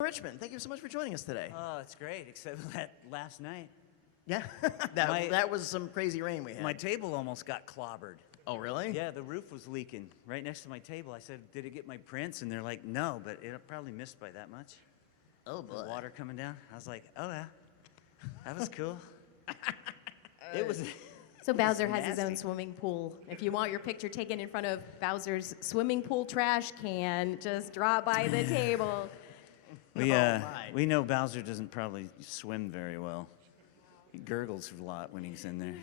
Richmond, thank you so much for joining us today. Oh, it's great, except that last night. Yeah, that was some crazy rain we had. My table almost got clobbered. Oh, really? Yeah, the roof was leaking right next to my table. I said, did it get my prints? And they're like, no, but it probably missed by that much. Oh, boy. The water coming down. I was like, oh, yeah, that was cool. It was... So Bowser has his own swimming pool. If you want your picture taken in front of Bowser's swimming pool trash can, just drop by the table. We know Bowser doesn't probably swim very well. He gurgles a lot when he's in there.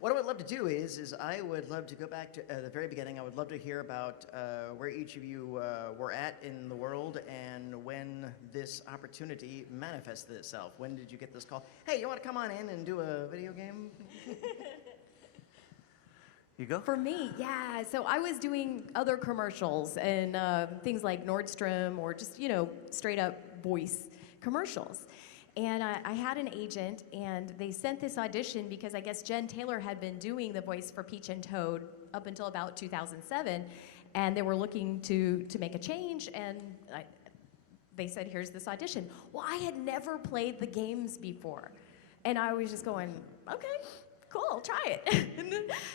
What I would love to do is I would love to go back to the very beginning. I would love to hear about where each of you were at in the world and when this opportunity manifested itself. When did you get this call? Hey, you want to come on in and do a video game? You go? For me, yeah. So I was doing other commercials and things like Nordstrom or just, straight up voice commercials. And I had an agent, and they sent this audition because I guess Jen Taylor had been doing the voice for Peach and Toad up until about 2007, and they were looking to make a change, and they said, here's this audition. Well, I had never played the games before, and I was just going, okay, cool, I'll try it.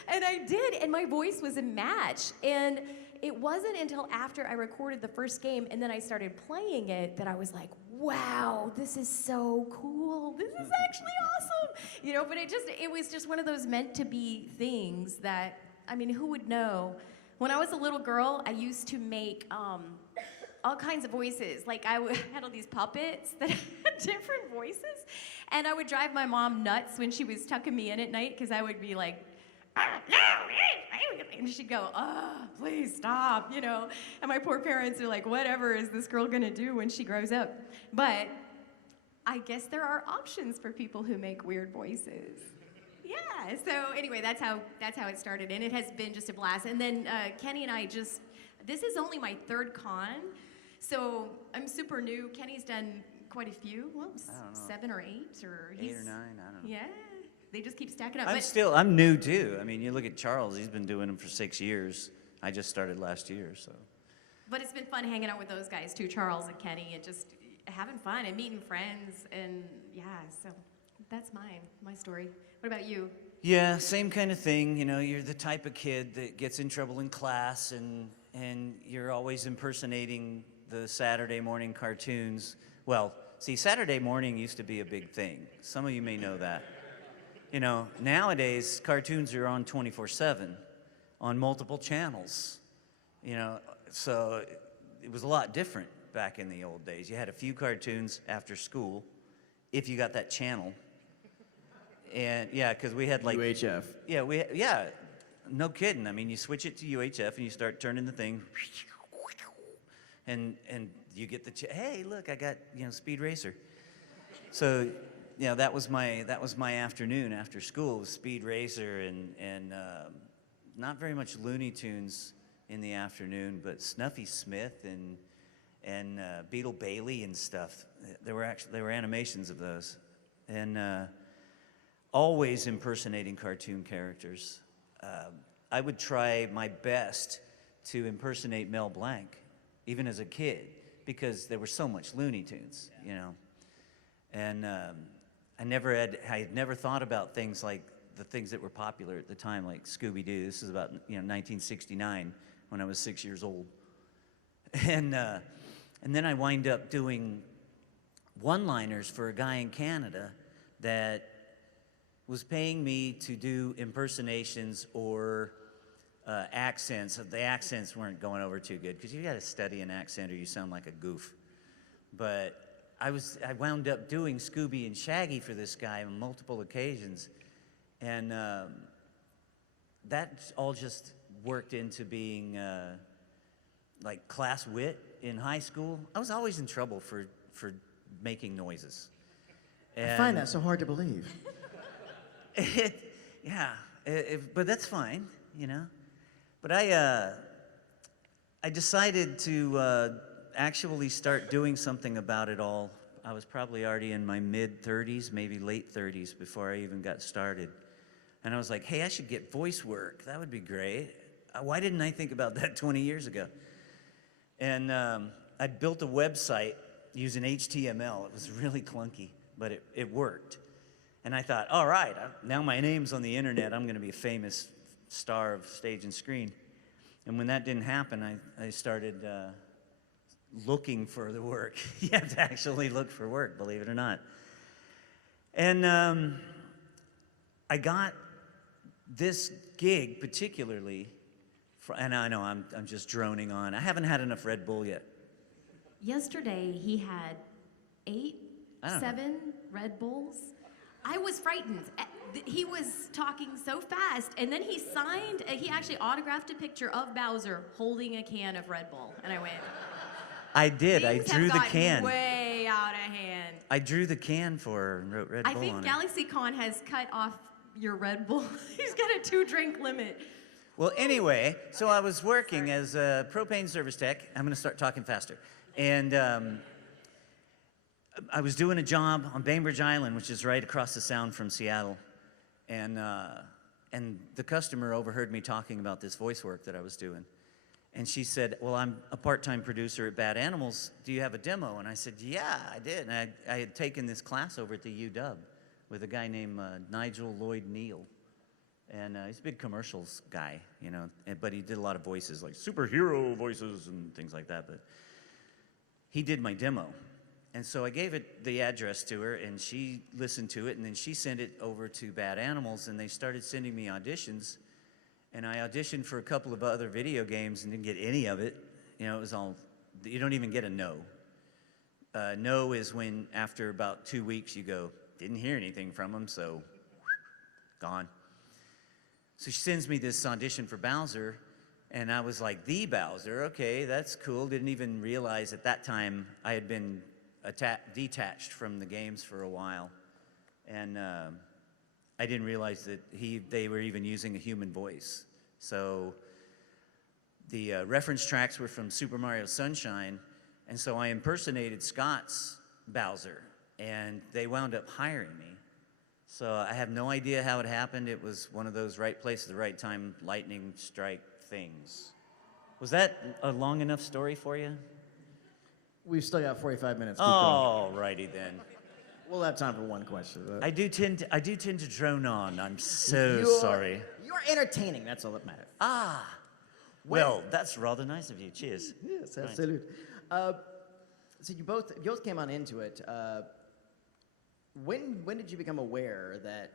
And I did, and my voice was a match. And it wasn't until after I recorded the first game and then I started playing it that I was like, wow, this is so cool. This is actually awesome. But it was just one of those meant to be things that, who would know? When I was a little girl, I used to make all kinds of voices. Like I had all these puppets that had different voices. And I would drive my mom nuts when she was tucking me in at night because I would be like, and she'd go, please stop, And my poor parents are like, whatever is this girl gonna do when she grows up? But I guess there are options for people who make weird voices. Yeah, so anyway, that's how it started, and it has been just a blast. And then Kenny and I this is only my third con, so I'm super new. Kenny's done quite a few, 7 or 8, or 8 or 9, I don't know. Yeah. They just keep stacking up. I'm new too. You look at Charles, he's been doing them for 6 years. I just started last year, so. But it's been fun hanging out with those guys too, Charles and Kenny, and just having fun and meeting friends, and yeah, so that's my story. What about you? Yeah, same kind of thing. You're the type of kid that gets in trouble in class, and you're always impersonating the Saturday morning cartoons. Well, see, Saturday morning used to be a big thing. Some of you may know that. Nowadays, cartoons are on 24/7 on multiple channels. So it was a lot different back in the old days. You had a few cartoons after school, if you got that channel. And yeah, because we had like UHF. Yeah, no kidding. You switch it to UHF and you start turning the thing, and you get hey, look, I got Speed Racer. So. That was my afternoon after school, was Speed Racer and not very much Looney Tunes in the afternoon, but Snuffy Smith and Beetle Bailey and stuff. There were animations of those, and always impersonating cartoon characters. I would try my best to impersonate Mel Blanc, even as a kid, because there were so much Looney Tunes, and. I had never thought about things like the things that were popular at the time, like Scooby-Doo. This is about 1969 when I was 6 years old, and then I wind up doing one-liners for a guy in Canada that was paying me to do impersonations or accents. The accents weren't going over too good because you got to study an accent or you sound like a goof, but. I wound up doing Scooby and Shaggy for this guy on multiple occasions, and that all just worked into being like class wit in high school. I was always in trouble for making noises. And I find that so hard to believe. But that's fine, But I decided to actually start doing something about it all. I was probably already in my mid-30s, maybe late 30s before I even got started. And I was like, hey, I should get voice work. That would be great. Why didn't I think about that 20 years ago? And I'd built a website using HTML. It was really clunky, but it worked. And I thought, all right, now my name's on the internet. I'm going to be a famous star of stage and screen. And when that didn't happen, I started looking for the work. You have to actually look for work, believe it or not. And I got this gig particularly, and I know I'm just droning on. I haven't had enough Red Bull yet. Yesterday, he had 7 Red Bulls. I was frightened. He was talking so fast, and then he signed, he actually autographed a picture of Bowser holding a can of Red Bull, and I went... I did. I Things drew have the can. Way out of hand. I drew the can for her and wrote Red Bull on it. I think GalaxyCon has cut off your Red Bull. He's got a 2-drink limit. Well, anyway, so I was working as a propane service tech. I'm going to start talking faster. And I was doing a job on Bainbridge Island, which is right across the sound from Seattle. And the customer overheard me talking about this voice work that I was doing. And she said, well, I'm a part-time producer at Bad Animals. Do you have a demo? And I said, yeah, I did. And I had taken this class over at the UW with a guy named Nigel Lloyd Neal. And he's a big commercials guy, you know, but he did a lot of voices, like superhero voices and things like that. But he did my demo. And so I gave the address to her, and she listened to it, and then she sent it over to Bad Animals, and they started sending me auditions. And I auditioned for a couple of other video games and didn't get any of it. You know, it was all, you don't even get a no. No is when after about 2 weeks you go, didn't hear anything from them, so gone. So she sends me this audition for Bowser, and I was like, the Bowser, okay, that's cool. Didn't even realize at that time I had been detached from the games for a while. And I didn't realize that they were even using a human voice. So the reference tracks were from Super Mario Sunshine, and so I impersonated Scott's Bowser, and they wound up hiring me. So I have no idea how it happened. It was one of those right place at the right time, lightning strike things. Was that a long enough story for you? We've still got 45 minutes. All righty then. We'll have time for one question. I do tend to drone on. I'm so sorry. You're entertaining. That's all that matters. Well, that's rather nice of you. Cheers. Yes, absolutely. So you both came on into it. When did you become aware that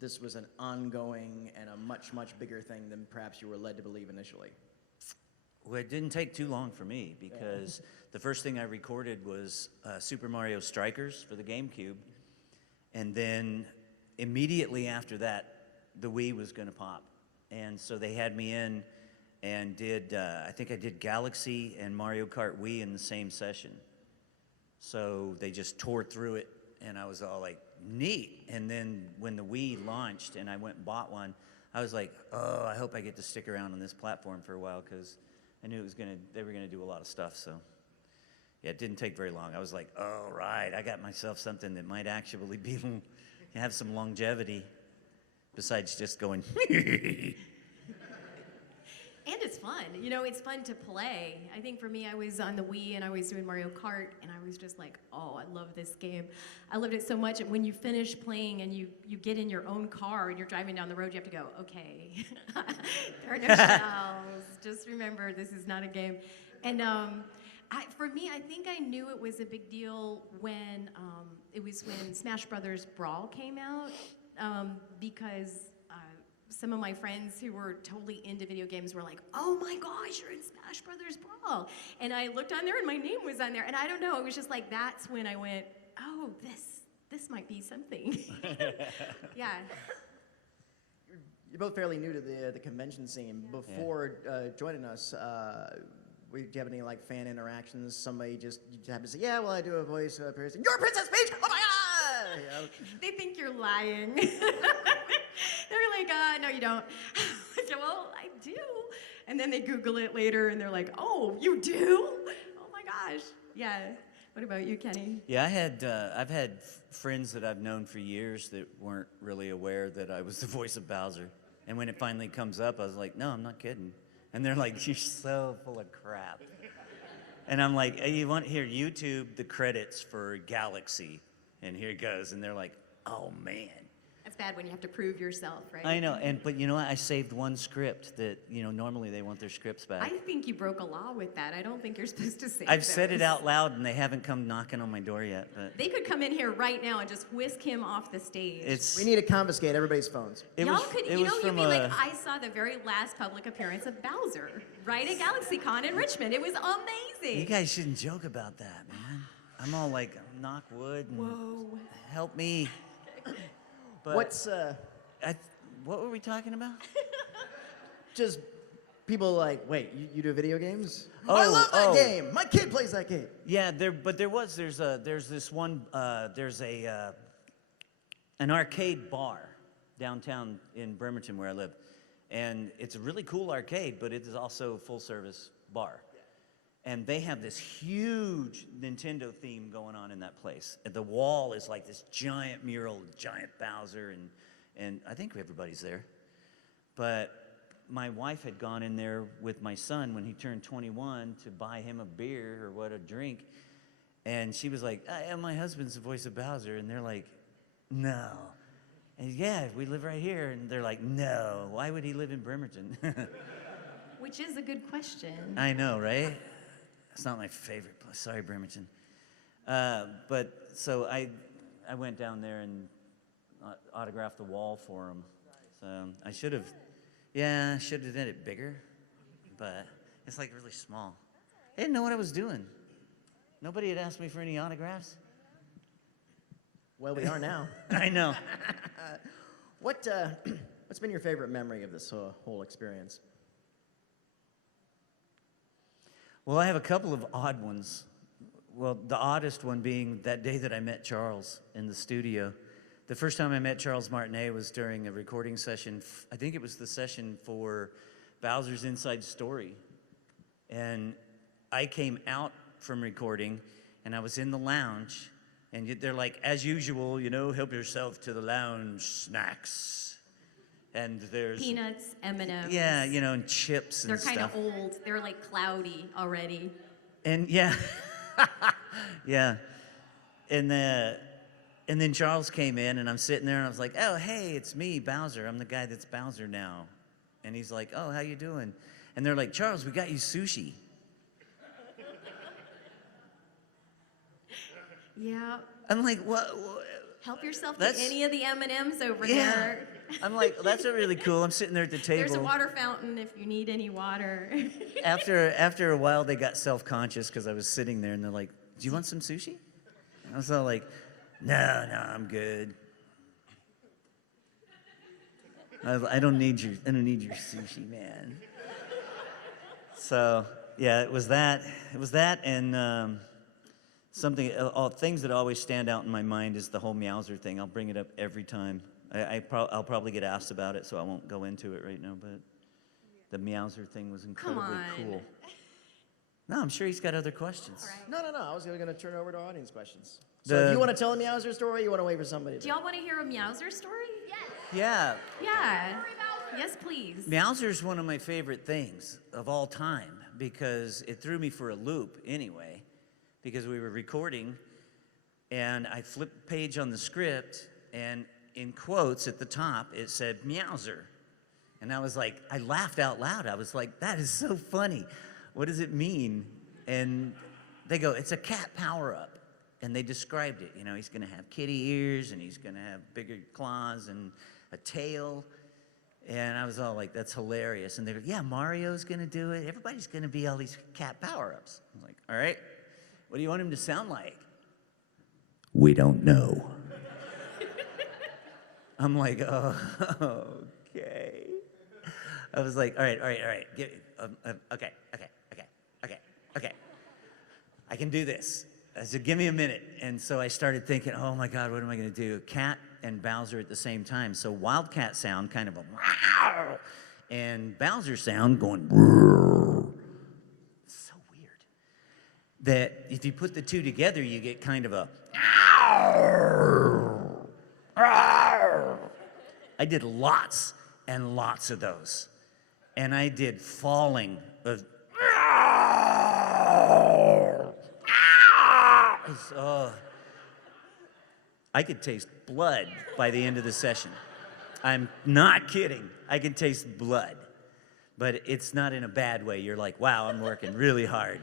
this was an ongoing and a much, much bigger thing than perhaps you were led to believe initially? Well, it didn't take too long for me because the first thing I recorded was Super Mario Strikers for the GameCube. And then immediately after that, the Wii was going to pop. And so they had me in and did, I think I did Galaxy and Mario Kart Wii in the same session. So they just tore through it, and I was all like, neat. And then when the Wii launched and I went and bought one, I was like, oh, I hope I get to stick around on this platform for a while because I knew they were gonna do a lot of stuff. So yeah, it didn't take very long. I was like, oh, right, I got myself something that might actually have some longevity besides just going. And it's fun. You know, it's fun to play. I think for me, I was on the Wii and I was doing Mario Kart, and I was just like, oh, I love this game. I loved it so much. And when you finish playing and you get in your own car and you're driving down the road, you have to go, okay, there are no shells. Just remember, this is not a game. And for me, I think I knew it was a big deal when it was when Smash Brothers Brawl came out, because some of my friends who were totally into video games were like, oh my gosh, you're in Smash Brothers Brawl. And I looked on there and my name was on there. And I don't know, it was just like, that's when I went, oh, this might be something. Yeah. You're both fairly new to the convention scene. Before joining us, do you have any like fan interactions? Somebody you happen to say, yeah, well, I do a voice person. You're Princess Peach! Oh my God! You know? They think you're lying. They're like, no, you don't. I said, well, I do. And then they Google it later, and they're like, oh, you do? Oh my gosh. Yeah. What about you, Kenny? Yeah, I've had friends that I've known for years that weren't really aware that I was the voice of Bowser. And when it finally comes up, I was like, no, I'm not kidding. And they're like, you're so full of crap. And I'm like, hey, you want here YouTube the credits for Galaxy, and here it goes, and they're like, oh man. That's bad when you have to prove yourself, right? I know, but you know what? I saved one script that normally they want their scripts back. I think you broke a law with that. I don't think you're supposed to say I've said it out loud, and they haven't come knocking on my door yet. But They could come in here right now and just whisk him off the stage. We need to confiscate everybody's phones. It Y'all was, could, it you was know, you'd from be like, I saw the very last public appearance of Bowser right at GalaxyCon in Richmond. It was amazing. You guys shouldn't joke about that, man. I'm all like, knock wood and Whoa. help me. But what were we talking about? Just people like, wait, you do video games? Oh, I love that oh. game. My kid plays that game. Yeah, there's an arcade bar downtown in Bremerton where I live, and it's a really cool arcade, but it is also a full-service bar. And they have this huge Nintendo theme going on in that place. And the wall is like this giant mural, giant Bowser, and I think everybody's there. But my wife had gone in there with my son when he turned 21 to buy him a beer or a drink. And she was like, my husband's the voice of Bowser. And they're like, no. And yeah, we live right here. And they're like, no, why would he live in Bremerton? Which is a good question. I know, right? It's not my favorite place. Sorry, Bremerton. But so I went down there and autographed the wall for him. So I should have done it bigger, but it's like really small. I didn't know what I was doing. Nobody had asked me for any autographs. Well, we are now. I know. What's been your favorite memory of this whole experience? Well, I have a couple of odd ones. Well, the oddest one being that day that I met Charles in the studio. The first time I met Charles Martinet was during a recording session. I think it was the session for Bowser's Inside Story. And I came out from recording, and I was in the lounge, and they're like, as usual, help yourself to the lounge snacks. And there's Peanuts, M&Ms. Yeah, and chips and They're stuff. kind of old. They're like cloudy already. And yeah, yeah. And then Charles came in, and I'm sitting there, and I was like, oh, hey, it's me, Bowser. I'm the guy that's Bowser now. And he's like, oh, how you doing? And they're like, Charles, we got you sushi. Yeah. I'm like, what? Help yourself to That's- any of the M&Ms over Yeah. there. I'm like, that's really cool. I'm sitting there at the table. There's a water fountain if you need any water. After a while, they got self-conscious because I was sitting there, and they're like, do you want some sushi? I was all like, no, I'm good. I don't need your sushi, man. So yeah, it was that, and things that always stand out in my mind is the whole Meowser thing. I'll bring it up every time. I'll probably get asked about it, so I won't go into it right now. But the Meowser thing was incredibly cool. No, I'm sure he's got other questions. No. I was going to turn it over to audience questions. So if you want to tell a Meowser story, you want to wait for somebody to. Do y'all want to hear a Meowser story? Yes. Yeah. Yeah. Yes, please. Meowser's one of my favorite things of all time because it threw me for a loop anyway, because we were recording, and I flipped the page on the script, and in quotes at the top, it said Meowser. And I was like, I laughed out loud. I was like, that is so funny. What does it mean? And they go, it's a cat power-up. And they described it. He's going to have kitty ears, and he's going to have bigger claws and a tail. And I was all like, that's hilarious. And they go, yeah, Mario's going to do it. Everybody's going to be all these cat power-ups. I'm like, all right, what do you want him to sound like? We don't know. I'm like, oh, okay. I was like, all right. Okay. I can do this. I said, give me a minute. And so I started thinking, oh my God, what am I going to do? Cat and Bowser at the same time. So Wildcat sound, kind of a wow, and Bowser sound going, so weird. That if you put the two together, you get kind of a, I did lots and lots of those. And I did falling of, I could taste blood by the end of the session. I'm not kidding. I can taste blood. But it's not in a bad way. You're like, wow, I'm working really hard.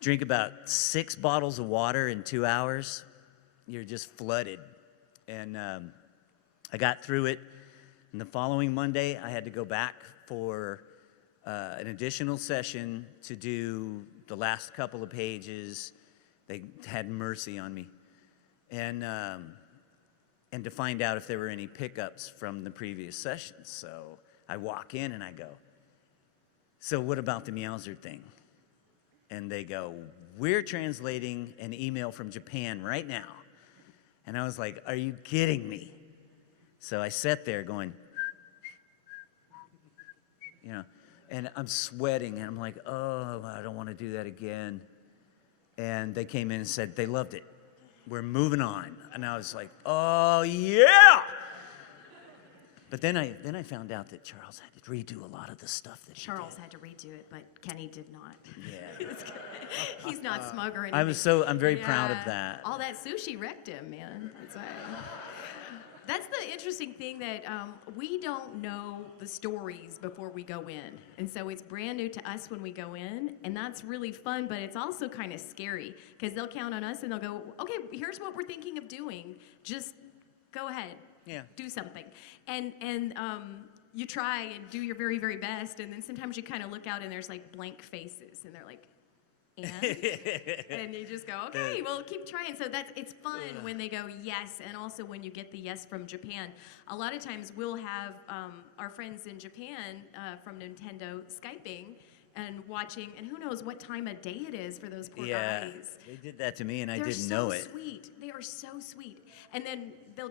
Drink about 6 bottles of water in 2 hours. You're just flooded. And I got through it. And the following Monday, I had to go back for an additional session to do the last couple of pages. They had mercy on me. And to find out if there were any pickups from the previous sessions. So I walk in and I go, so what about the Meowser thing? And they go, we're translating an email from Japan right now. And I was like, are you kidding me? So I sat there going, you know, and I'm sweating, and I'm like, oh, I don't want to do that again. And they came in and said they loved it. We're moving on. And I was like, oh, yeah! But then I found out that Charles had to redo a lot of the stuff that Charles he had to redo it, but Kenny did not. did. Yeah. He's not smug or anything. I'm very proud of that. All that sushi wrecked him, man. That's why. That's the interesting thing, that we don't know the stories before we go in. And so it's brand new to us when we go in, and that's really fun, but it's also kind of scary, because they'll count on us and they'll go, okay, here's what we're thinking of doing. Just go ahead. Yeah. Do something. And you try and do your very, very best, and then sometimes you kind of look out and there's like blank faces, and they're like, and you just go, okay, well, keep trying. So it's fun when they go yes, and also when you get the yes from Japan. A lot of times we'll have our friends in Japan from Nintendo Skyping and watching, and who knows what time of day it is for those poor guys. They did that to me, and I They're didn't know so it. sweet. They are so sweet. And then they'll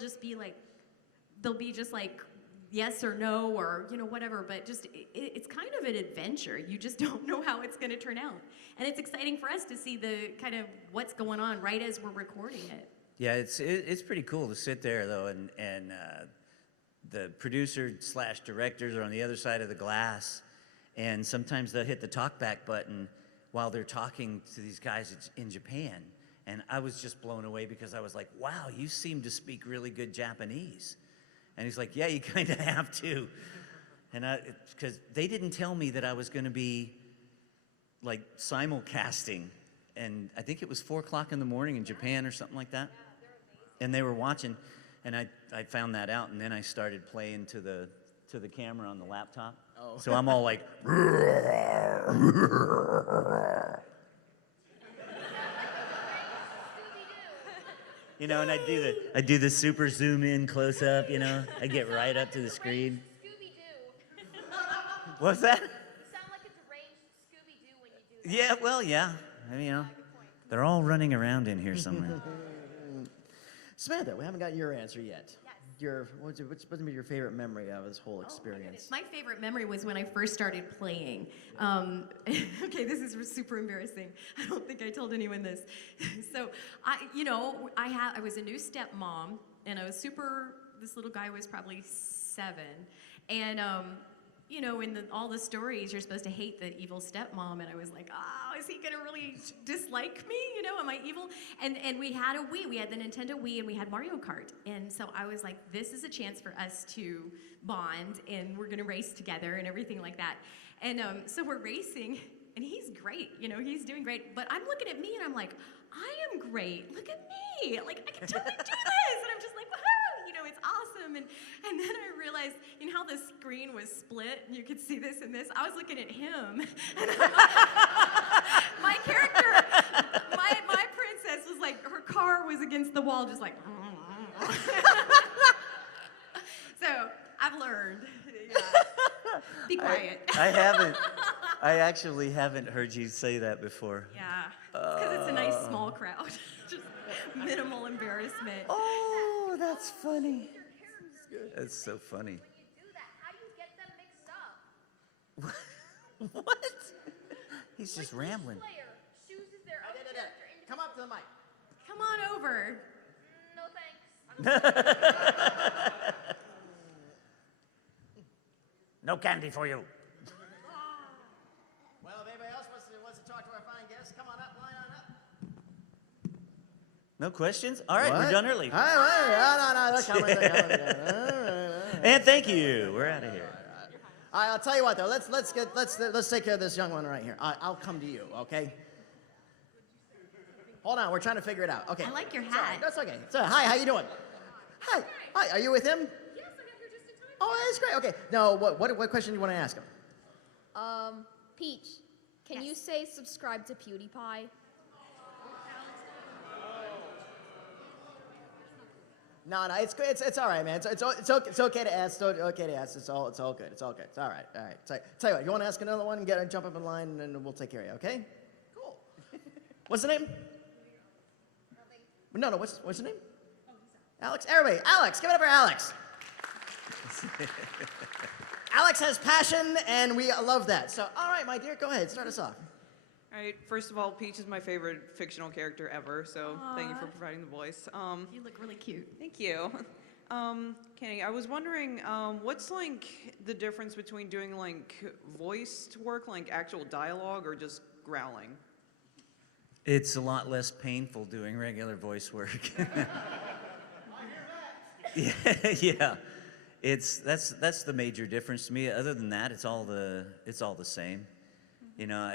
be just like yes or no, or whatever, but just it's kind of an adventure. You just don't know how it's going to turn out, and it's exciting for us to see the kind of what's going on right as we're recording it. Yeah, it's pretty cool to sit there though, and the producer / directors are on the other side of the glass, and sometimes they'll hit the talkback button while they're talking to these guys in Japan, and I was just blown away because I was like, wow, you seem to speak really good Japanese. And he's like, yeah, you kind of have to. And because they didn't tell me that I was going to be like simulcasting. And I think it was 4 o'clock in the morning in Japan or something like that. And they were watching. And I found that out. And then I started playing to the camera on the laptop. Oh. So I'm all like, and I do the super zoom in close up, I get right up to the screen. Scooby-Doo. What's that? You sound like a deranged Scooby-Doo when you do that. Yeah, well, yeah. I mean, they're all running around in here somewhere. Samantha, we haven't got your answer yet. What's supposed to be your favorite memory of this whole experience? My favorite memory was when I first started playing. Okay, this is super embarrassing. I don't think I told anyone this. So, I was a new stepmom, and I was this little guy was probably 7. And, in all the stories, you're supposed to hate the evil stepmom, and I was like, oh, is he gonna really dislike me? Am I evil? And we had a Wii, we had the Nintendo Wii, and we had Mario Kart. And so I was like, this is a chance for us to bond, and we're gonna race together and everything like that. And so we're racing, and he's great, he's doing great. But I'm looking at me, and I'm like, I am great, look at me. Like, I can totally do this. And I'm just like, woohoo, it's awesome. And then I realized, how the screen was split, and you could see this and this. I was looking at him, and my character, my princess was like, her car was against the wall, just like. So I've learned. Yeah. Be quiet. I actually haven't heard you say that before. Yeah, because it's a nice small crowd. Just minimal embarrassment. Oh, that's funny. That's so funny. When you do that, how do you get them mixed up? What? He's just Like, rambling. Each player chooses their own character. Come up to the mic. Come on over. No thanks. No candy for you. Well, if anybody else wants to talk to our fine guests, come on up, line on up. No questions? All right, What? we're done early. All right, no, come on. And thank you. We're out of here. All right, I'll tell you what though. Let's take care of this young one right here. I'll come to you, okay? Hold on, we're trying to figure it out. Okay. I like your It's all right, hat. that's okay. So, hi, how you doing? Hi. Are you with him? Yes, I got here just in time. Oh, that's great. Okay. Now, what question do you want to ask him? Peach, can you say subscribe to PewDiePie? No, it's all right, man. It's okay to ask. It's okay to ask. It's all good. It's all good. It's all right. All right. Tell you what. You want to ask another one? Jump up in line, and we'll take care of you. Okay? Cool. What's the name? No. What's the name? Alex. Everybody, Alex. Give it up for Alex. Alex has passion, and we love that. So, all right, my dear, go ahead. Start us off. All right, first of all, Peach is my favorite fictional character ever, so thank you for providing the voice. You look really cute. Thank you. Kenny, I was wondering, what's like the difference between doing like voiced work, like actual dialogue, or just growling? It's a lot less painful doing regular voice work. Yeah. That's the major difference to me. Other than that, it's all the same. You know,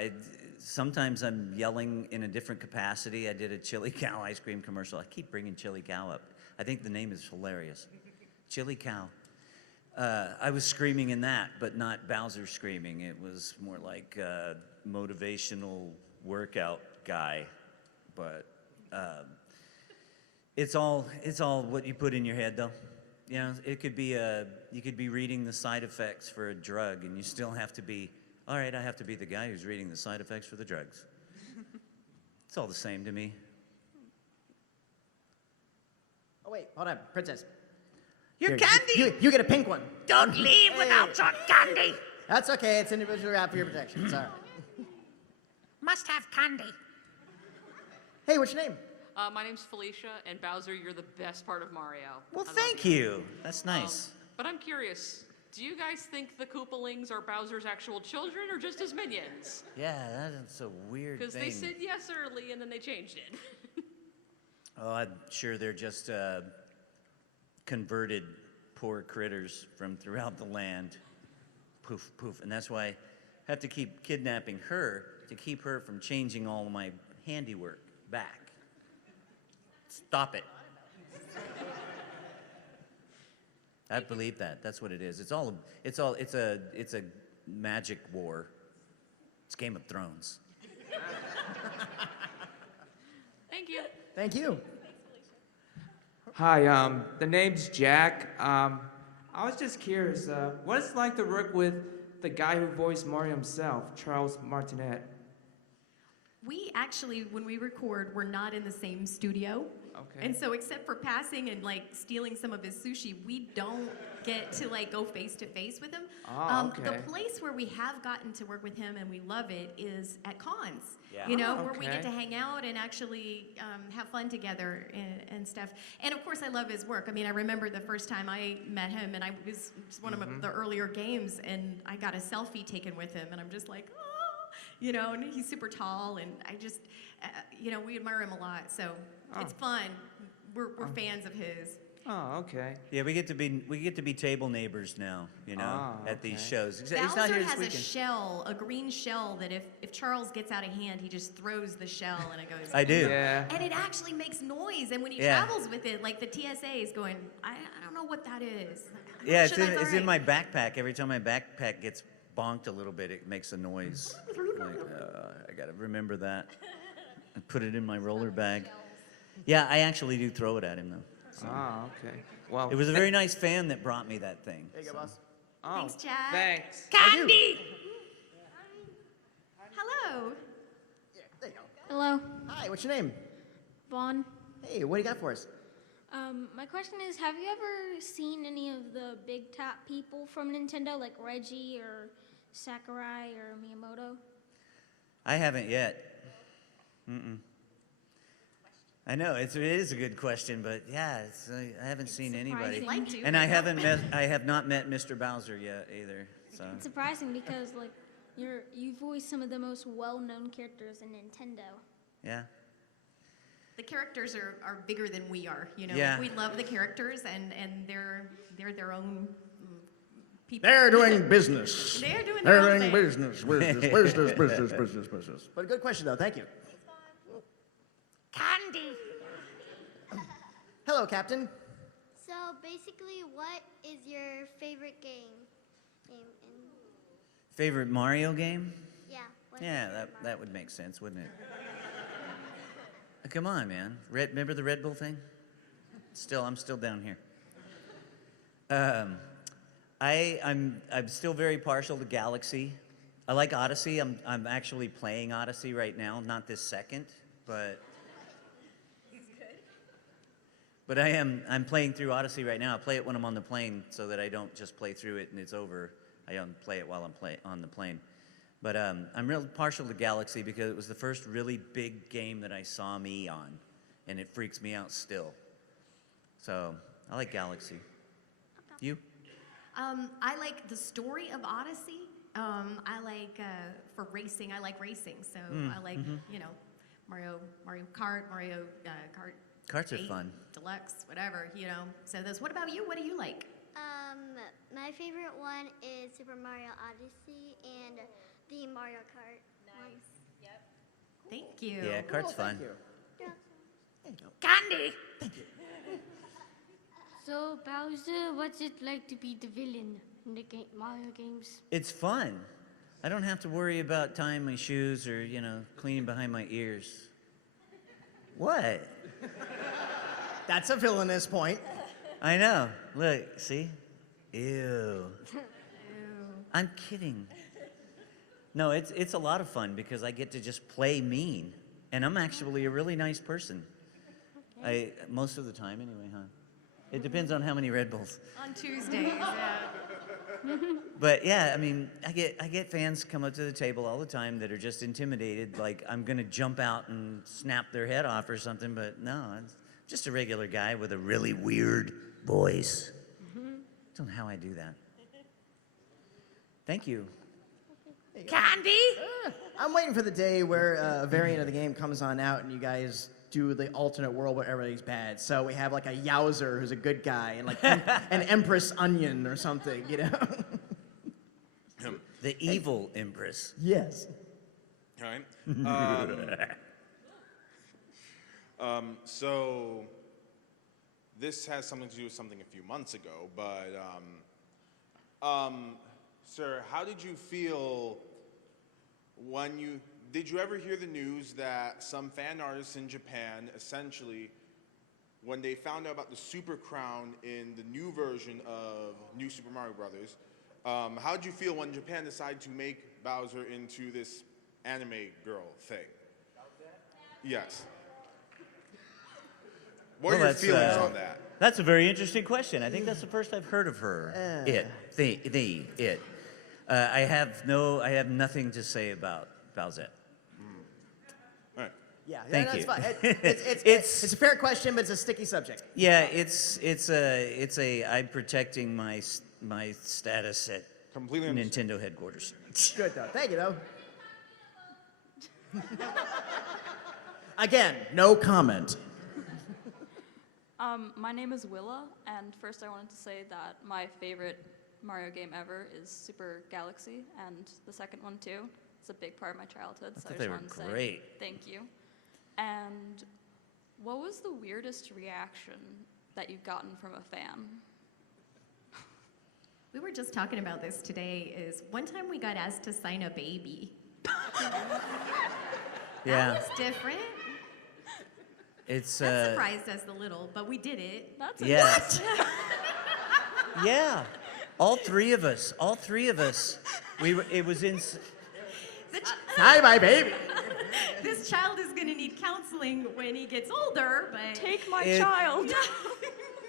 sometimes I'm yelling in a different capacity. I did a Chili Cow ice cream commercial. I keep bringing Chili Cow up. I think the name is hilarious. Chili Cow. I was screaming in that, but not Bowser screaming. It was more like a motivational workout guy. But it's all what you put in your head, though. You know, it could be you could be reading the side effects for a drug, and you still have to be, all right, I have to be the guy who's reading the side effects for the drugs. It's all the same to me. Oh wait, hold on, princess. Your Here, candy! You get a pink one. Don't leave without your candy! That's okay. It's individually wrapped for your protection. It's all right. Must have candy. Hey, what's your name? My name's Felicia, and Bowser, you're the best part of Mario. Well, I love thank you. That's nice. But I'm curious, do you guys think the Koopalings are Bowser's actual children or just his minions? Yeah, that's a weird Because thing. they said yes early and then they changed it. Oh, I'm sure they're just converted poor critters from throughout the land. Poof, poof. And that's why I have to keep kidnapping her to keep her from changing all of my handiwork back. Stop it. I believe that. That's what it is. It's a magic war. It's Game of Thrones. Thank you. Thank you. Hi, the name's Jack. I was just curious, what it's like to work with the guy who voiced Mario himself, Charles Martinet? We actually, when we record, we're not in the same studio. Okay. And so except for passing and like stealing some of his sushi, we don't get to like go face to face with him. Oh, okay. The place where we have gotten to work with him and we love it is at cons. Yeah. You know, Oh, where we get okay. to hang out and actually have fun together and stuff. And of course, I love his work. I mean, I remember the first time I met him, and I was just one of the earlier games, and I got a selfie taken with him, and I'm just like, oh, you know, and he's super tall, and I just, you know, we admire him a lot. So it's fun. We're fans of his. Oh, okay. Yeah, we get to be table neighbors now, you know, Oh, at these okay. shows. He's not Bowser here this has a weekend. shell, a green shell, that if Charles gets out of hand, he just throws the shell and it goes. I do. Yeah. And it actually makes noise. And when he Yeah. travels with it, like the TSA is going, I don't know what that is. I'm Yeah, not sure that's it's all in my right." backpack. Every time my backpack gets bonked a little bit, it makes a noise. Like, I gotta remember that. I put it in my roller bag. Yeah, I actually do throw it at him though. Oh, okay. Well, It was a very nice fan that brought me that thing. There you go, boss. oh, Thanks, Jack. Thanks. Candy! Hello. Yeah, there you go. Hello, Hi, what's your name? Vaughn. Hey, what do you got for us? My question is, have you ever seen any of the big top people from Nintendo, like Reggie or Sakurai or Miyamoto? I haven't yet. I know it is a good question, but yeah, I haven't seen anybody, surprising. Like to. and I have not met Mr. Bowser yet either. So It's surprising because like you voice some of the most well-known characters in Nintendo. yeah. The characters are bigger than we are. You know, Yeah. we love the characters, and they're their own people. They're doing business. They're doing their own thing. business. But a good question, though. Thank you. Candy. Hello, Captain. So basically, what is your favorite game? Favorite Mario game? Yeah. what's Yeah, your favorite that would make sense, wouldn't it? Come on, man. Remember the Red Bull thing? I'm still down here. I'm still very partial to Galaxy. I like Odyssey. I'm actually playing Odyssey right now, not this second, but I'm playing through Odyssey right now. I play it when I'm on the plane so that I don't just play through it and it's over. I don't play it while I'm on the plane. But I'm real partial to Galaxy because it was the first really big game that I saw me on, and it freaks me out still. So I like Galaxy. You? I like the story of Odyssey. I like for racing. I like racing, so I like Mario Kart, Mario Kart. Karts are 8, fun. Deluxe, whatever, So those. What about you? What do you like? My favorite one is Super Mario Odyssey and the Mario Kart ones. Yep. Thank you. Yeah, Kart's fun. Yeah. Candy. So Bowser, what's it like to be the villain in the Mario games? It's fun. I don't have to worry about tying my shoes or, cleaning behind my ears. What? That's a villainous point. I know. Look, see? Ew. I'm kidding. No, it's a lot of fun because I get to just play mean. And I'm actually a really nice person. Most of the time anyway, huh? It depends on how many Red Bulls. On Tuesdays, yeah. But yeah, I mean, I get fans come up to the table all the time that are just intimidated, like I'm gonna jump out and snap their head off or something, but no, I'm just a regular guy with a really weird voice. Don't know how I do that. Thank you. Candy. I'm waiting for the day where a variant of the game comes on out and you guys do the alternate world where everybody's bad. So we have like a Yowzer who's a good guy and like an Empress Onion or something, The evil Empress. Yes. All right. So this has something to do with something a few months ago, but sir, how did you feel when did you ever hear the news that some fan artists in Japan essentially, when they found out about the Super Crown in the new version of New Super Mario Brothers, how did you feel when Japan decided to make Bowser into this anime girl thing? Yes. What are your feelings on that? That's a very interesting question. I think that's the first I've heard of her. It. I have nothing to say about Bowsette. All right. Yeah, Thank that's you. fine. It's a fair question, but it's a sticky subject. Yeah, I'm protecting my status at Completely Nintendo headquarters. Good though. Thank you though. Again, no comment. My name is Willa, and first I wanted to say that my favorite Mario game ever is Super Galaxy, and the second one too. It's a big part of my childhood, so I just wanted to say great. thank you. And what was the weirdest reaction that you've gotten from a fan? We were just talking about this today. Is one time we got asked to sign a baby. Yeah. That was different. It's That surprised us a little, but we did it. That's yes. Yeah. All three of us. It was in. Hi, my baby. This child is going to need counseling when he gets older, but Take my child.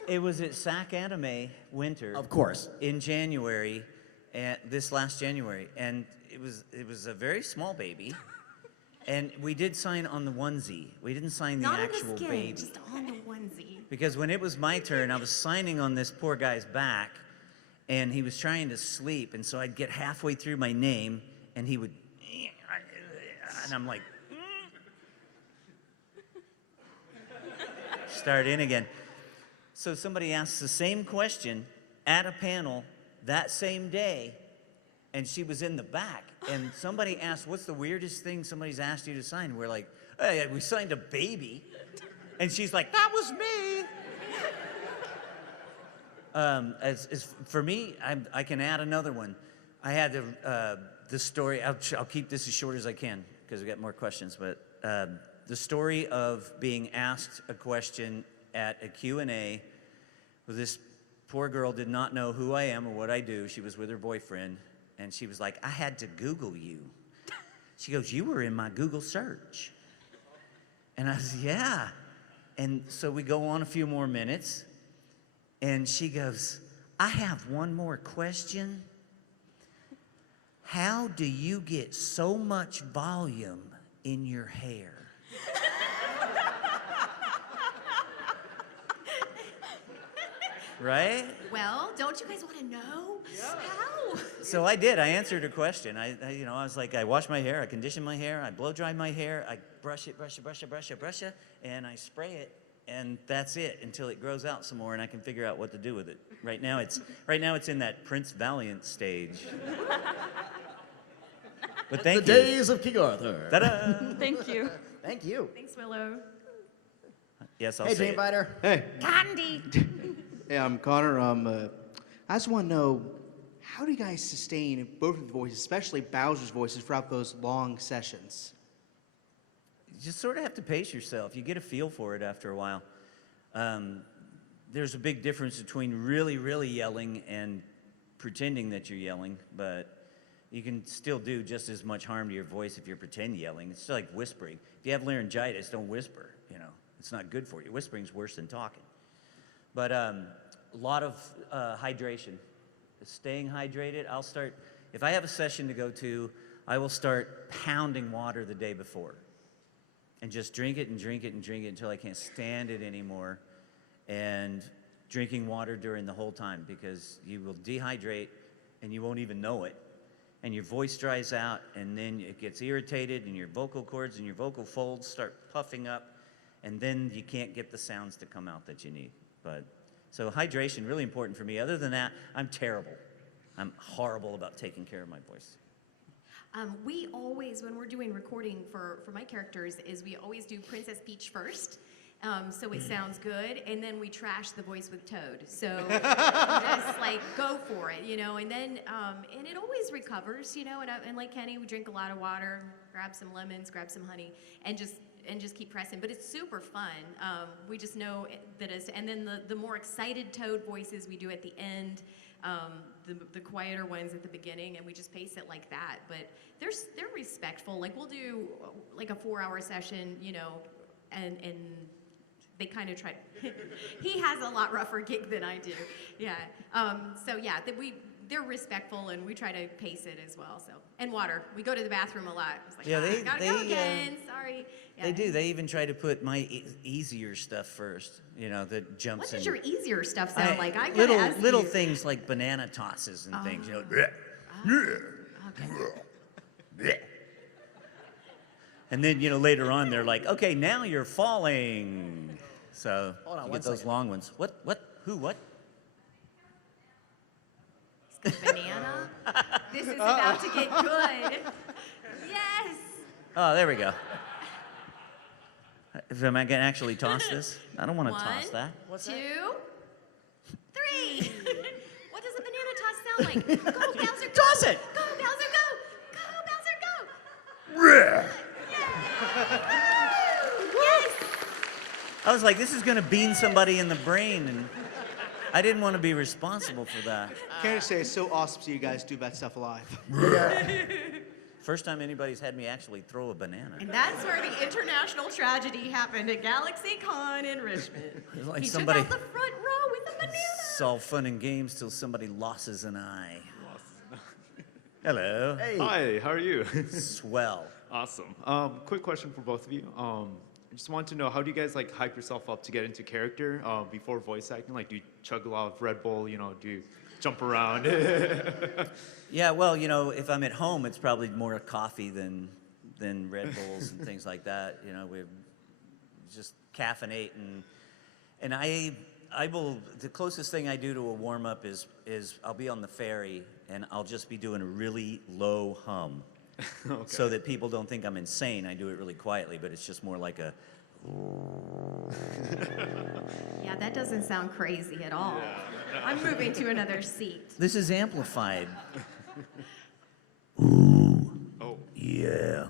It was at SAC Anime Winter. Of course. In January, this last January, and it was a very small baby, and we did sign on the onesie. We didn't sign the not actual on the skin, baby. just on the onesie. Because when it was my turn, I was signing on this poor guy's back, and he was trying to sleep, and so I'd get halfway through my name, and he would, and I'm like, start in again. So somebody asks the same question at a panel that same day, and she was in the back. And somebody asked, what's the weirdest thing somebody's asked you to sign? We're like, hey, we signed a baby. And she's like, that was me. For me, I can add another one. I had the story, I'll keep this as short as I can because we got more questions, but the story of being asked a question at a Q&A where this poor girl did not know who I am or what I do. She was with her boyfriend, and she was like, I had to Google you. She goes, you were in my Google search. And I said, yeah. And so we go on a few more minutes, and she goes, I have one more question. How do you get so much volume in your hair? Right? Well, don't you guys want to know? Yeah. How? So I did. I answered her question. I was like, I wash my hair, I condition my hair, I blow dry my hair, I brush it, and I spray it, and that's it until it grows out some more, and I can figure out what to do with it. Right now, it's in that Prince Valiant stage. But thank the you. days of King Arthur. Ta-da! Thank you. Thank you. Thanks, Willow. Yes, I'll Hey, say Jane it. Biter. Hey. Candy. Hey, I'm Connor. I just want to know, how do you guys sustain both of the voices, especially Bowser's voices, throughout those long sessions? You just sort of have to pace yourself. You get a feel for it after a while. There's a big difference between really, really yelling and pretending that you're yelling, but you can still do just as much harm to your voice if you're pretend yelling. It's like whispering. If you have laryngitis, don't whisper, It's not good for you. Whispering's worse than talking. But a lot of hydration. Staying hydrated. If I have a session to go to, I will start pounding water the day before. And just drink it and drink it and drink it until I can't stand it anymore. And drinking water during the whole time, because you will dehydrate and you won't even know it. And your voice dries out, and then it gets irritated, and your vocal cords and your vocal folds start puffing up, and then you can't get the sounds to come out that you need. So hydration, really important for me. Other than that, I'm terrible. I'm horrible about taking care of my voice. We always, when we're doing recording for my characters, is we always do Princess Peach first. So it sounds good, and then we trash the voice with Toad. So just like go for it, and then and it always recovers, and like Kenny, we drink a lot of water, grab some lemons, grab some honey, and just keep pressing. But it's super fun. We just know that and then the more excited Toad voices we do at the end, the quieter ones at the beginning, and we just pace it like that. But they're respectful. Like we'll do like a 4-hour session, and they kind of try. He has a lot rougher gig than I do. Yeah. So yeah, they're respectful, and we try to pace it as well. So, and water. We go to the bathroom a lot. It's like, Yeah, I gotta go again. Sorry. Yeah. They do. They even try to put my easier stuff first. That jumps. What does in. your easier stuff sound like? I gotta little ask little you. things like banana tosses and things. Okay. And then later on they're like, okay, now you're falling. So Hold on, you one get those second. long ones. What? Who? What? Banana. This is about to get good. Yes. Oh, there we go. Am I gonna actually toss this? I don't want to toss that. What's 2, that? 3. What does a banana toss sound like? Go, Bowser, go. Toss it! Go, Bowser, go. Go, Bowser, go. Yes. I was like, this is gonna bean somebody in the brain, and I didn't want to be responsible for that. Can I just say, it's so awesome to see you guys do that stuff live. First time anybody's had me actually throw a banana. And that's where the international tragedy happened at GalaxyCon in Richmond. It's like He somebody took out the front row with a banana. It's all fun and games till somebody losses an eye. Hello. Hey. Hi, how are you? Swell. Awesome. Quick question for both of you. I just want to know, how do you guys hype yourself up to get into character before voice acting? Do you chug a lot of Red Bull? Do you jump around? Yeah, well, if I'm at home, it's probably more coffee than Red Bulls and things like that. We're just caffeinate, and And I will, the closest thing I do to a warm-up is I'll be on the ferry and I'll just be doing a really low hum. Okay. So that people don't think I'm insane. I do it really quietly, but it's just more like a... Yeah, that doesn't sound crazy at all. I'm moving to another seat. This is amplified. Oh. Yeah.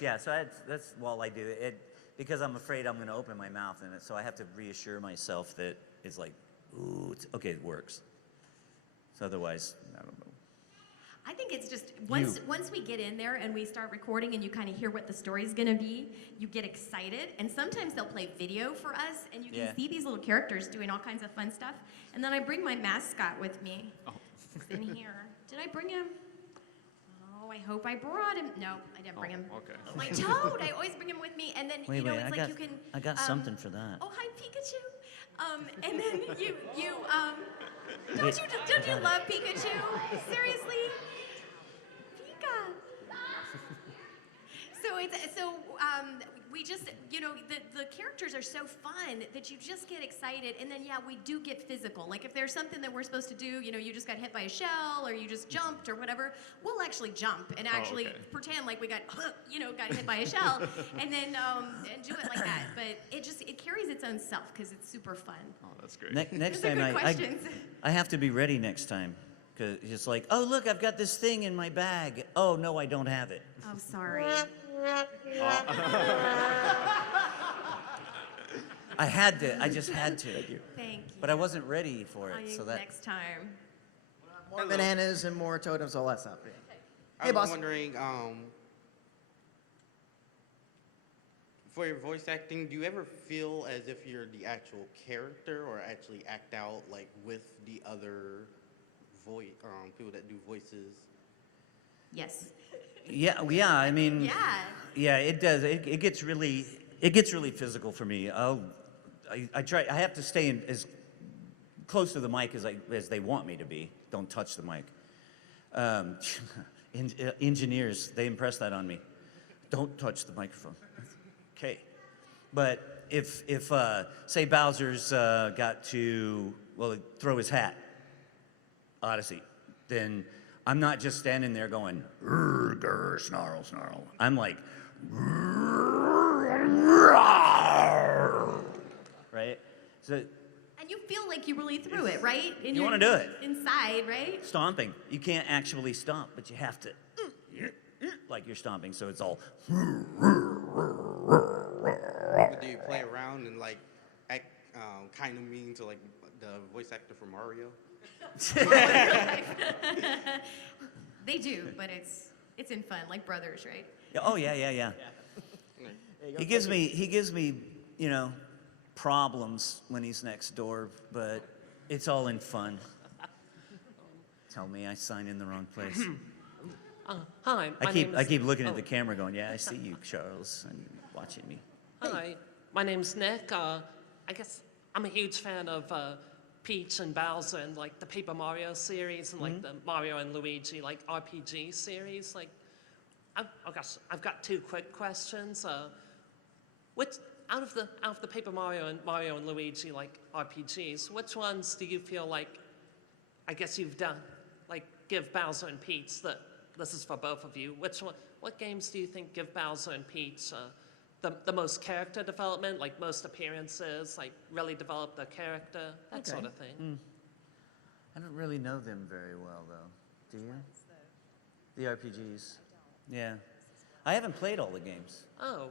Yeah, so that's while I do it, because I'm afraid I'm going to open my mouth in it, so I have to reassure myself that it's like, ooh, okay, it works. So otherwise, I don't know. I think it's just once we get in there and we start recording and you kind of hear what the story's gonna be, you get excited. And sometimes they'll play video for us, and you can see these little characters doing all kinds of fun stuff. And then I bring my mascot with me. Oh. He's in here. Did I bring him? Oh, I hope I brought him. No, I didn't bring him. Okay. My toad. I always bring him with me, and then Wait, it's like you can. I got something for that. Oh, hi, Pikachu. And then you don't you love Pikachu? Seriously? Pika. So we just, the characters are so fun that you just get excited, and then we do get physical. Like if there's something that we're supposed to do, you just got hit by a shell or you just jumped or whatever, we'll actually jump and actually pretend like we got hit by a shell, and then and do it like that. But it carries its own self because it's super fun. Oh, that's great. Next Those are time good questions. I have to be ready next time. Because it's like, oh, look, I've got this thing in my bag. Oh, no, I don't have it. Oh, sorry. I just had to. Thank you. But I wasn't ready for it. So that Next time. More bananas and more totems, all that stuff. I was wondering, for your voice acting, do you ever feel as if you're the actual character or actually act out like with the other people that do voices? Yes. Yeah, I mean, yeah, it does. It gets really physical for me. I try. I have to stay as close to the mic as they want me to be. Don't touch the mic. Engineers, they impress that on me. Don't touch the microphone. Okay, but if say Bowser's got to throw his hat, Odyssey, then I'm not just standing there going, grr, snarl, snarl. I'm like, right? So, and you feel like you really threw it, right? You want to do it. Inside, right? Stomping. You can't actually stomp, but you have to, like you're stomping, so it's all. Do you play around and like act kind of mean to like the voice actor for Mario? They do, but it's in fun, like brothers, right? Oh yeah. He gives me, problems when he's next door, but it's all in fun. Tell me I signed in the wrong place. Hi, I keep looking at the camera going, yeah, I see you, Charles, and you're watching me. Hi, my name's Nick. I guess I'm a huge fan of Peach and Bowser and like the Paper Mario series and like the Mario and Luigi like RPG series. Like, I've got two quick questions. Which out of the Paper Mario and Luigi like RPGs, which ones do you feel like, I guess you've done, like give Bowser and Peach that this is for both of you. What games do you think give Bowser and Peach the most character development, like most appearances, like really develop the character, that sort of thing? I don't really know them very well, though. Do you? The RPGs. Yeah. I haven't played all the games. Oh.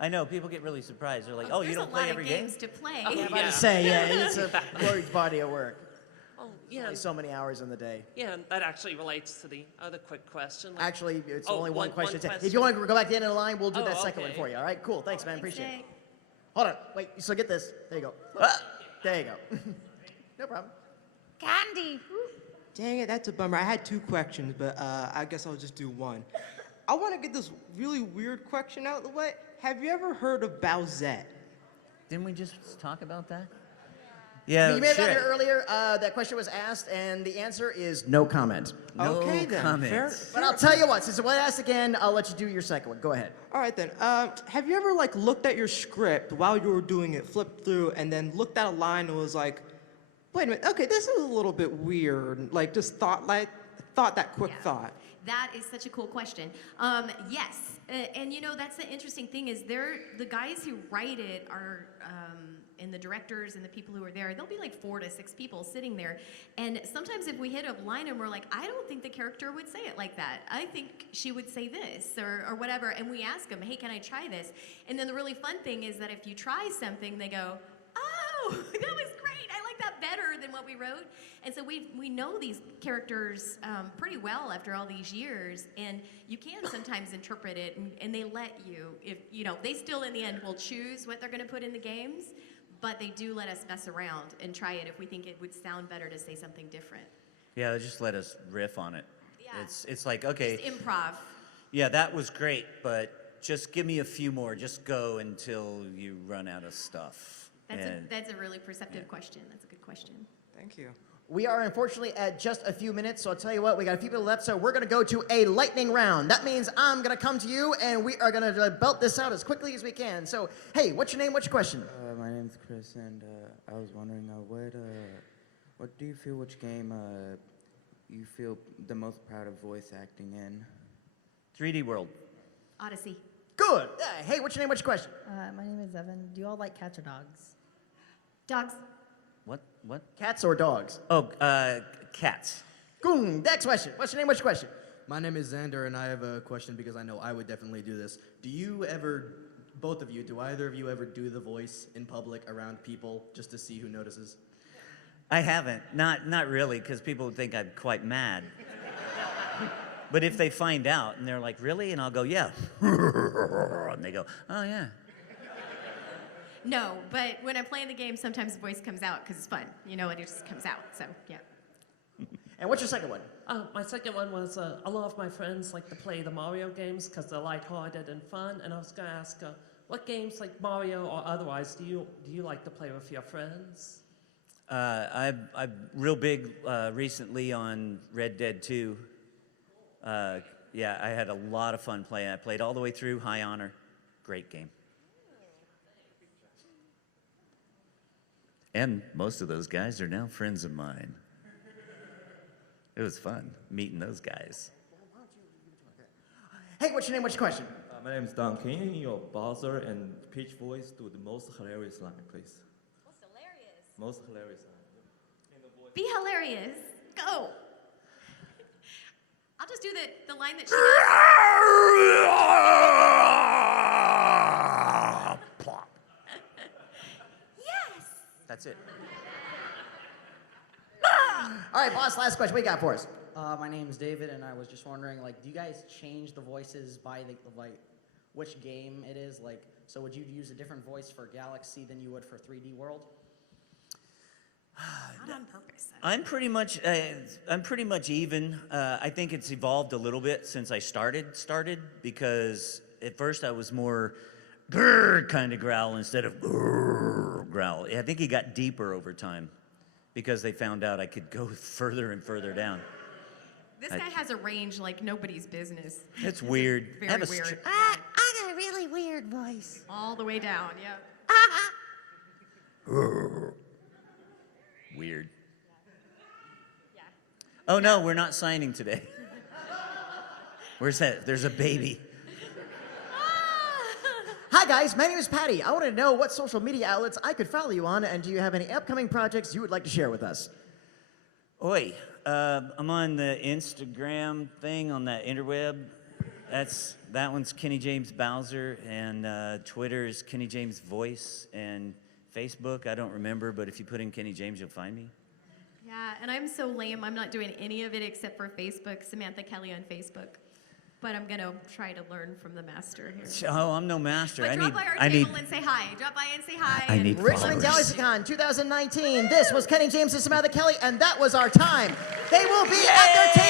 I know, people get really surprised. They're like, oh, you don't play every game? There's a lot of games to play. Oh, I'm about to say, it's a large body of work. Oh, yeah. Only so many hours in the day. Yeah, and that actually relates to the other quick question. Like, Actually, it's only one question. question. If you want to go back to the end of the line, we'll do that second one okay. for you. All right, cool. Thanks, man. Appreciate it. Hold on. Wait, so get this. There you go. There you go. No problem. Candy. Dang it, that's a bummer. I had two questions, but I guess I'll just do one. I want to get this really weird question out of the way. Have you ever heard of Bowsette? Didn't we just talk about that? Yeah, You may have sure. gotten here earlier. That question was asked, and the answer is no comment. No Okay, then. comments. But I'll tell you what, since it was asked again, I'll let you do your second one. Go ahead. All right then. Have you ever like looked at your script while you were doing it, flipped through, and then looked at a line and was like, "Wait a minute. Okay, this is a little bit weird." Like just thought that quick thought. That is such a cool question. Yes, and you know that's the interesting thing is the guys who write it are and the directors and the people who are there. There'll be like 4 to 6 people sitting there, and sometimes if we hit a line and we're like, I don't think the character would say it like that. I think she would say this or whatever, and we ask them, hey, can I try this? And then the really fun thing is that if you try something, they go, oh, that was great. I like that better than what we wrote. And so we know these characters pretty well after all these years, and you can sometimes interpret it, and they let you. If you know, they still in the end will choose what they're going to put in the games, but they do let us mess around and try it if we think it would sound better to say something different. Yeah, they just let us riff on it. Yeah. It's like, okay. Just improv. Yeah, that was great, but just give me a few more. Just go until you run out of stuff. That's a really perceptive question. That's a good question. Thank you. We are unfortunately at just a few minutes, so I'll tell you what, we got a few people left, so we're going to go to a lightning round. That means I'm going to come to you, and we are going to belt this out as quickly as we can. So, hey, what's your name? What's your question? My name's Chris, and I was wondering, what do you feel, which game you feel the most proud of voice acting in? 3D World. Odyssey. Good. Hey, what's your name? What's your question? My name is Evan. Do you all like cats or dogs? Dogs. What? Cats or dogs? Oh, cats. Goon. Next question. What's your name? What's your question? My name is Xander, and I have a question because I know I would definitely do this. Do you ever, both of you, do either of you ever do the voice in public around people just to see who notices? I haven't. Not really, because people would think I'm quite mad. But if they find out and they're like, really? And I'll go, yeah. And they go, oh, yeah. No, but when I play in the game, sometimes the voice comes out because it's fun. You know, it just comes out. So, yeah. And what's your second one? My second one was a lot of my friends like to play the Mario games because they're lighthearted and fun. And I was going to ask, what games like Mario or otherwise do you like to play with your friends? I'm real big recently on Red Dead 2. Yeah, I had a lot of fun playing. I played all the way through High Honor. Great game. And most of those guys are now friends of mine. It was fun meeting those guys. Hey, what's your name? What's your question? My name is Don. Can you, in your Bowser and Peach voice, do the most hilarious line, please? Most hilarious line. Be hilarious. Go. I'll just do the line that she does. Yes. That's it. All right, boss, last question. What you got for us? My name is David, and I was just wondering, like, do you guys change the voices by which game it is? Like, so would you use a different voice for Galaxy than you would for 3D World? Not on purpose. I'm pretty much even. I think it's evolved a little bit since I started because at first I was more grrr kind of growl instead of grrr growl. I think it got deeper over time because they found out I could go further and further down. This guy has a range like nobody's business. It's weird. Very I have a weird. I got a really weird voice. All the way down, yeah. Weird. Oh no, we're not signing today. Where's that? There's a baby. Hi, guys. My name is Patty. I want to know what social media outlets I could follow you on, and do you have any upcoming projects you would like to share with us? Oi, I'm on the Instagram thing on that interweb. That one's Kenny James Bowser, and Twitter is Kenny James Voice, and Facebook, I don't remember, but if you put in Kenny James, you'll find me. Yeah, and I'm so lame. I'm not doing any of it except for Facebook, Samantha Kelly on Facebook. But I'm going to try to learn from the master here. Oh, I'm no master. But drop by our table and say hi. Drop by and say hi. I need Richmond GalaxyCon 2019. This was Kenny James and Samantha Kelly, and that was our time. They will be at their table.